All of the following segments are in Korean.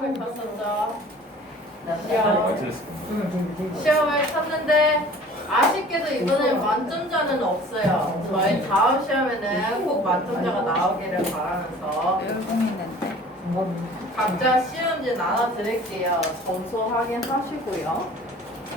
시험을. 많이 시험. 시험을 쳤는데 아쉽게도 이번엔 만점자는 없어요. 저희 다음 시험에는 꼭 만점자가 나오기를 바라면서 각자 시험지 나눠 드릴게요. 점수 확인하시고요.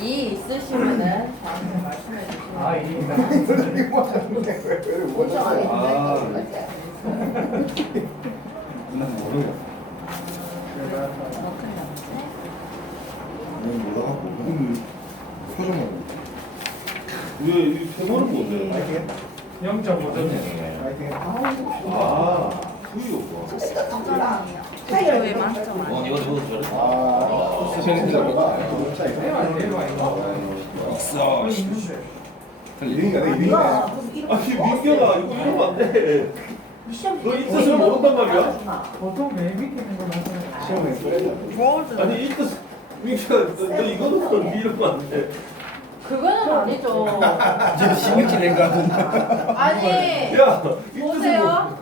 이 있으시면은 저한테 말씀해 주시면 아, 됩니다. 난 모르겠어. 뭐 틀렸지? 몰라갖고 음, 표정만 왜이 태모는 뭔데? 0.5점이네. 아, 수요가. 적절하네요. 왜 만점 어, 아니야? 이거 누구 저래? 아 수천이 들어가. 내가 내가 이거. 있어. 있는데. 이름이가 내 이름이야 아니 민규가 이거 이러면 안 돼. 너 이 뜻을 모른단 말이야? 보통 맨 밑에 있는 거 나서 시험에 월드 아니 이 뜻. 민규가 너, 너 이거는 너 이러면 안 돼. 그거는 아니죠. 지금 시민지 낸거 같은데. 아니 야, 이 뜻을 보세요.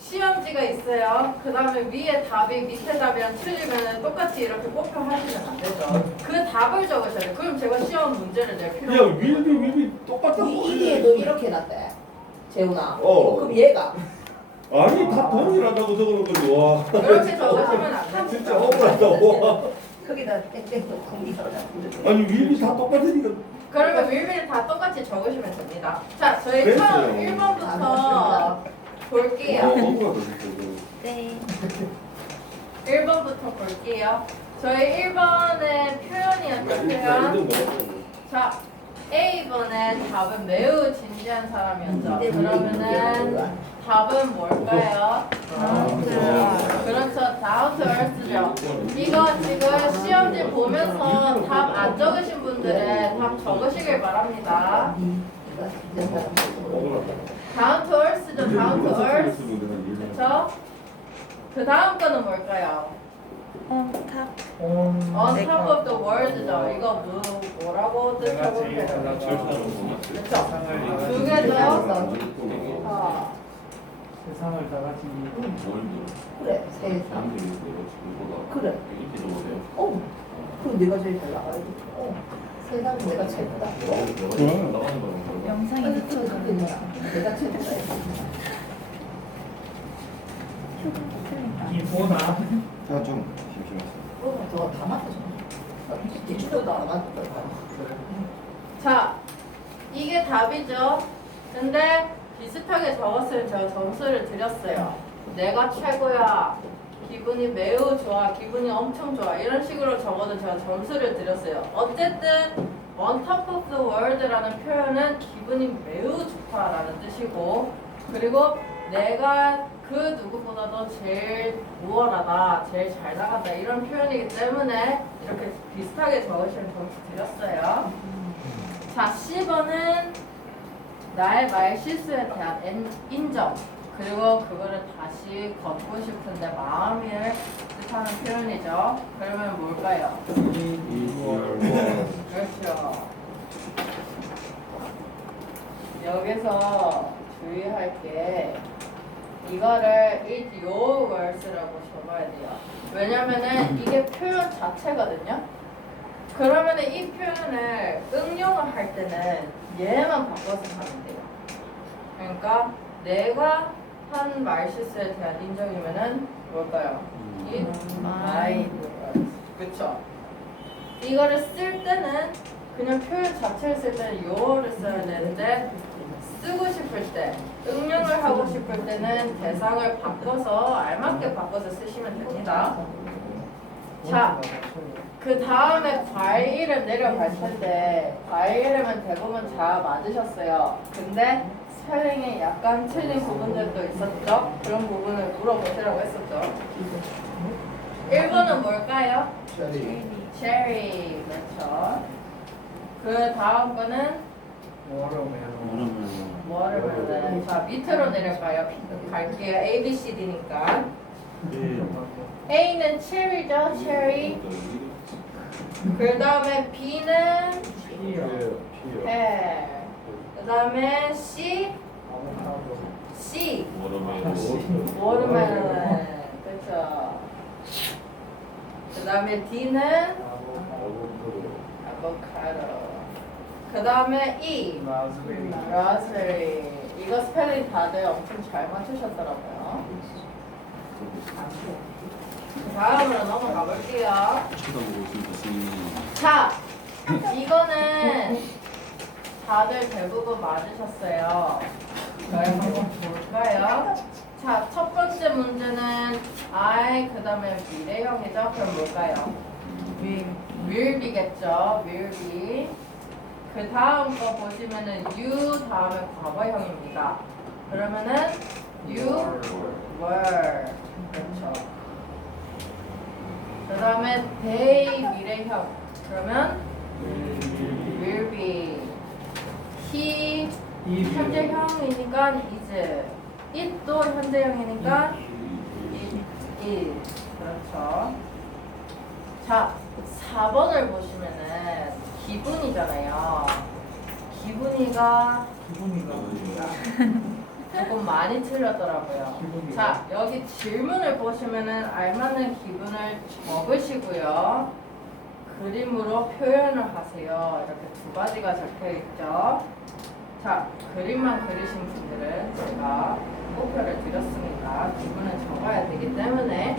시험지가 있어요. 그 다음에 위에 답이 밑에 답이랑 틀리면 똑같이 이렇게 꼽혀 하시면 안 되죠. 그 답을 적으셔야 돼요. 그럼 제가 시험 문제를 낼 뭐. 필요가 야, 없는 윌비. 윌비 똑같다고. 이게 너 이렇게 해놨대 재훈아 어. 그럼 얘가 아니 다 동일하다고 적어놓은 거지 와. 그렇게 적으시면 안. 진짜 억울하다 와. 거기다 땡땡 이거다 아니 윌비 다 똑같으니까. 그러면 밀밀 다 똑같이 적으시면 됩니다. 자, 저희 그랬어요. 처음 1번부터 볼게요. 어, 억울하다 진짜. 네. 1번부터 볼게요. 저희 1번의 표현이었던 표현. 자, A번의 답은 매우 진지한 사람이었죠. 그러면은 답은 뭘까요? 그렇죠. to earth죠. 이거 지금 시험지 보면서 답 안 적으신 분들은 답 적으시길 바랍니다. earth죠. down to earth. 그렇죠? 그 다음 거는 뭘까요? 온탑 온. on 네. top of the world죠. 이거 뭐, 뭐라고 내가 제일 뜻하고 있어요? 그렇죠. 세상을 두 이겨내. 개죠. 어, 세상을 다 같이 이기고. 그래 세상 그래 어 그럼 내가 제일 잘 나가야지 어 세상은 내가 최고다 영상이 늦춰졌네. 그게 뭐야 내가 최고다 기보나. 야 좀 심심했어 어 저거 다 맞춰줘 기출도 안 맞췄다 자, 이게 답이죠. 근데 비슷하게 적었을 제가 점수를 드렸어요. 내가 최고야. 기분이 매우 좋아. 기분이 엄청 좋아. 이런 식으로 적어도 제가 점수를 드렸어요. 어쨌든 on top of the world라는 표현은 기분이 매우 좋다라는 뜻이고 그리고 내가 그 누구보다도 제일 우월하다, 제일 잘 나간다 이런 표현이기 때문에 이렇게 비슷하게 적으시면 점수 드렸어요. 자, 10번은 나의 말 실수에 대한 인- 인정. 그리고 그거를 다시 걷고 싶은데 마음을 뜻하는 표현이죠. 그러면 뭘까요? 그렇죠. 여기서 주의할 게 이거를 it your words라고 적어야 돼요. 왜냐면은 이게 표현 자체거든요. 그러면은 이 표현을 응용을 할 때는 얘만 바꿔서 하면 돼요. 그러니까 내가 한 말 실수에 대한 인정이면은 뭘까요? It my words. 그쵸? 이거를 쓸 때는 그냥 표현 자체를 쓸 때는 your를 써야 되는데 쓰고 싶을 때, 응용을 하고 싶을 때는 대상을 바꿔서 알맞게 바꿔서 쓰시면 됩니다. 자, 그 다음에 과일 이름 내려갔을 때 과일 이름은 대부분 다 맞으셨어요. 근데 스펠링이 약간 틀린 부분들도 있었죠. 그런 부분을 물어보시라고 했었죠. 1번은 뭘까요? 체리. 그렇죠. 그 다음 거는 자 밑으로 내려가요. 갈게요. A, B, C, D니까. A는 체리죠. 체리. 그 다음에 B는 pear. 그 다음에 C, C. 워터멜론. 그렇죠. 다음에 D는 아보카도. 그 다음에 E. 라즈베리. 라스베리. 이거 스펠링 다들 엄청 잘 맞추셨더라고요. 그 다음으로 넘어가 볼게요. 쳐다보고 자, 이거는 다들 대부분 맞으셨어요. 저희 한번 볼까요? 자, 첫 번째 문제는 I, 그 다음에 미래형이죠. 그럼 뭘까요? will, will be겠죠. will be. 그 다음 거 보시면은 you 다음에 과거형입니다. 그러면은 you were. 그렇죠. 그 다음에 they 미래형. 그러면 will be. he 현재형이니까 is. it도 현재형이니까 it is. 그렇죠. 자, 4번을 보시면은 기분이잖아요. 기분이가 기분이가 조금 많이 틀렸더라고요. 기분이가. 자, 여기 질문을 보시면은 알맞는 기분을 적으시고요. 그림으로 표현을 하세요. 이렇게 두 가지가 적혀 있죠. 자, 그림만 그리신 분들은 제가 목표를 드렸습니다. 기분을 적어야 되기 때문에.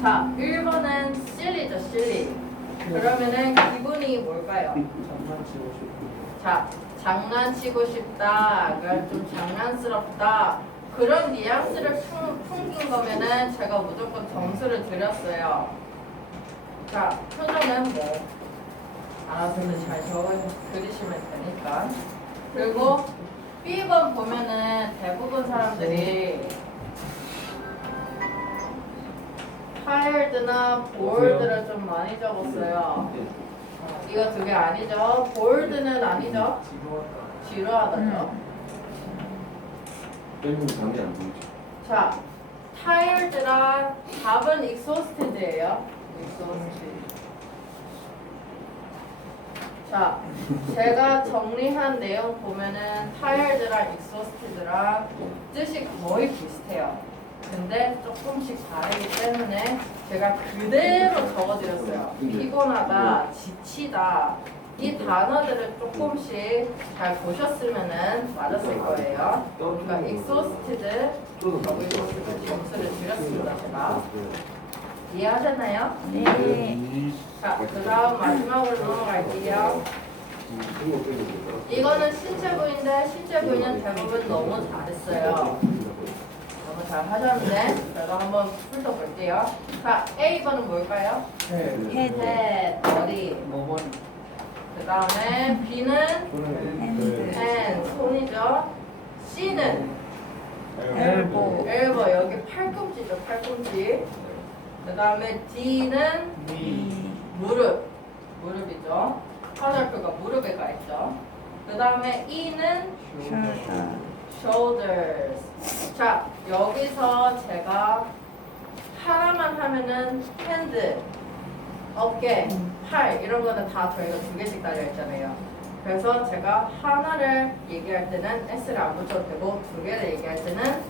자, 1번은 silly죠, silly. 그러면은 기분이 뭘까요? 장난치고 싶고. 자, 장난치고 싶다. 그러니까 좀 장난스럽다. 그런 뉘앙스를 품, 풍긴 거면은 제가 무조건 점수를 드렸어요. 자, 표정은 뭐 알아서들 잘 적어 그리시면 되니까. 그리고 B번 보면은 대부분 사람들이 tired나 bored를 좀 많이 적었어요. 어, 이거 두 개 아니죠? bored는 아니죠? 지루하다. 지루하다죠? 땡기면 잠이 안 들죠. 자, tired랑 답은 exhausted예요. exhausted. 자, 제가 정리한 내용 보면은 tired랑 exhausted랑 뜻이 거의 비슷해요. 근데 조금씩 다르기 때문에 제가 그대로 적어드렸어요. 피곤하다, 지치다. 이 단어들을 조금씩 잘 보셨으면은 맞았을 거예요. 그러니까 exhausted 하고 exhausted 점수를 드렸습니다. 제가 이해하셨나요? 네. 자, 그 다음 마지막으로 넘어갈게요. 이거는 신체 부위인데 신체 부위는 대부분 너무 잘했어요. 잘 하셨는데 제가 한번 훑어볼게요. 자, A번은 뭘까요? 네. 헤드. head, 머리. 머머리. 그 다음에 B는 핸드. hand, 손이죠. C는 엘보. elbow, 여기 팔꿈치죠, 팔꿈치. 그 다음에 D는 니. 무릎, 무릎이죠. 화살표가 무릎에 가 있죠. 그 다음에 E는 숄더. Shoulders. 자, 여기서 제가 하나만 하면은 hand, 어깨, 팔 이런 거는 다 저희가 두 개씩 달려 있잖아요. 그래서 제가 하나를 얘기할 때는 S를 안 붙여도 되고 두 개를 얘기할 때는.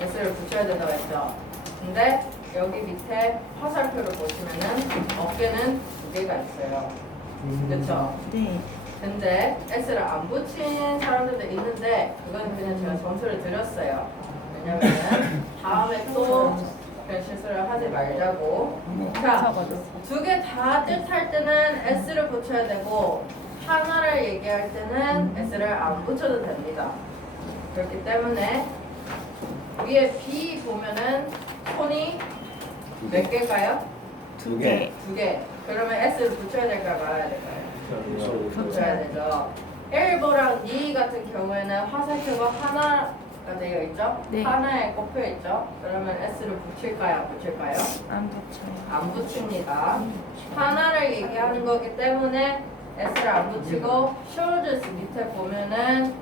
S를 붙여야 된다고 했죠. 근데 여기 밑에 화살표를 보시면은 어깨는 두 개가 있어요. 그렇죠? 네. 근데 S를 안 붙인 사람들도 있는데 그건 그냥 제가 점수를 드렸어요. 왜냐면은 다음에 또 그런 실수를 하지 말자고. 자. 두 개 다 뜻할 때는 S를 붙여야 되고 하나를 얘기할 때는 S를 안 붙여도 됩니다. 그렇기 때문에 위에 B 보면은 손이 몇 개일까요? 두 개. 두 개. 그러면 S를 붙여야 될까요? 말아야 될까 요? 붙여야 되죠. 엘보랑 니 같은 경우에는 화살표가 하나가 되어 있죠? 네. 하나에 꼽혀 있죠? 그러면 S를 붙일까요? 안 붙일까요? 안 붙여요. 안 붙입니다. 하나를 얘기하는 거기 때문에 S를 안 붙이고 shoulders 밑에 보면은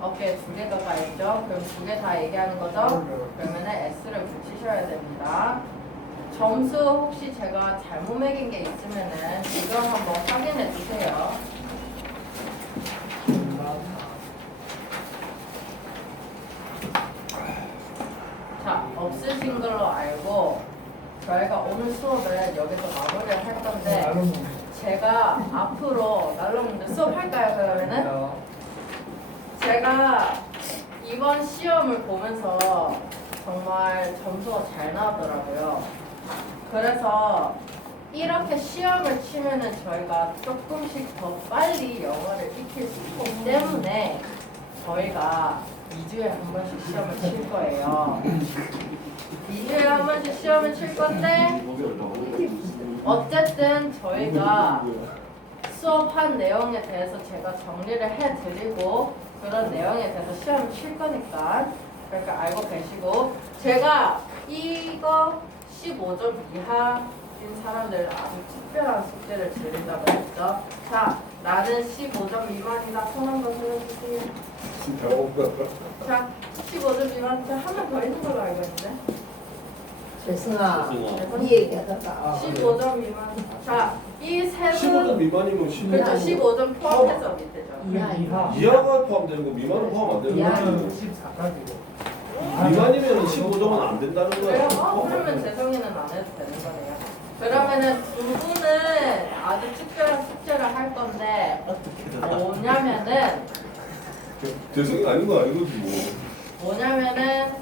어깨 두 개가 가 있죠? 그럼 두 개 다 얘기하는 거죠? 그러면은 S를 붙이셔야 됩니다. 점수 혹시 제가 잘못 매긴 게 있으면은 이거 한번 확인해 주세요. 자, 없으신 걸로 알고 저희가 오늘 수업을 여기서 마무리를 할 건데 제가 앞으로 날라먹는데 수업 할까요 그러면은? 제가 이번 시험을 보면서 정말 점수가 잘 나왔더라고요. 그래서 이렇게 시험을 치면은 저희가 조금씩 더 빨리 영어를 익힐 수 있기 때문에 저희가 2주에 한 번씩 시험을 칠 거예요. 2주에 한 번씩 시험을 칠 건데 어쨌든 저희가 수업한 내용에 대해서 제가 정리를 해드리고 그런 내용에 대해서 시험을 칠 거니까 그렇게 알고 계시고 제가 이거 15점 이하인 사람들 아주 특별한 숙제를 드린다고 했죠. 자, 나는 15점 미만이다. 손 한번 들어주세요. 자, 15점 미만. 한명 더 있는 걸로 알고 있는데. 재승아 재승아. 이 얘기하다가 15점 미만. 자, 이세 15점 분. 미만이면 15점. 그렇죠. 15점 포함해서 밑에죠. 이하 이하 이하가 포함되는 거 미만은 포함 안 되는 이하. 거죠. 64까지고 미만이면 15점은 안 된다는? 거야. 어, 그러면 재성이는 안 해도 되는 거네요. 그러면은 두 분은 아주 특별한 숙제를 할 건데 뭐냐면은 대성이 아닌 거 아니거지 뭐. 뭐냐면은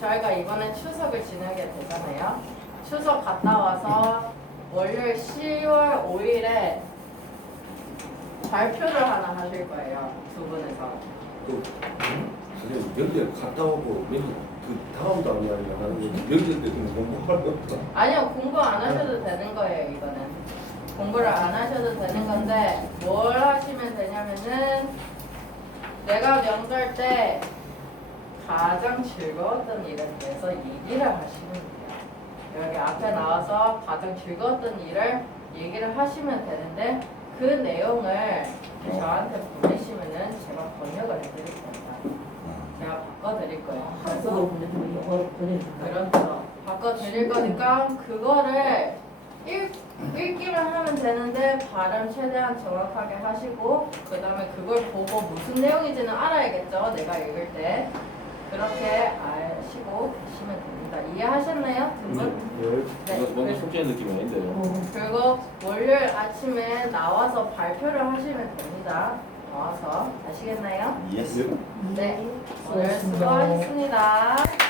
저희가 이번에 추석을 지내게 되잖아요. 추석 갔다 와서 월요일 10월 5일에 발표를 하나 하실 거예요. 두 분에서. 그, 선생님 명절 갔다 오고 명절 그 다음 아니라 나는 명절 때좀 공부할 거 없다. 아니요 공부 안 하셔도 되는 거예요 이거는. 공부를 안 하셔도 되는 건데 뭘 하시면 되냐면은 내가 명절 때 가장 즐거웠던 일에 대해서 얘기를 하시면 돼요. 여기 앞에 나와서 가장 즐거웠던 일을 얘기를 하시면 되는데 그 내용을 저한테 보내시면은 제가 번역을 해드릴 겁니다 바꿔드릴 거예요 보내준다 그렇죠. 바꿔 드릴 거니까 그거를 읽, 읽기만 하면 되는데 발음 최대한 정확하게 하시고 그 다음에 그걸 보고 무슨 내용인지는 알아야겠죠. 내가 읽을 때. 그렇게 아시고 계시면 됩니다. 이해하셨나요? 두 분? 네. 뭔가 숙제 느낌이 아닌데요. 그리고 월요일 아침에 나와서 발표를 하시면 됩니다. 나와서 아시겠나요? 예스. 네. 오늘 수고하셨습니다. 어,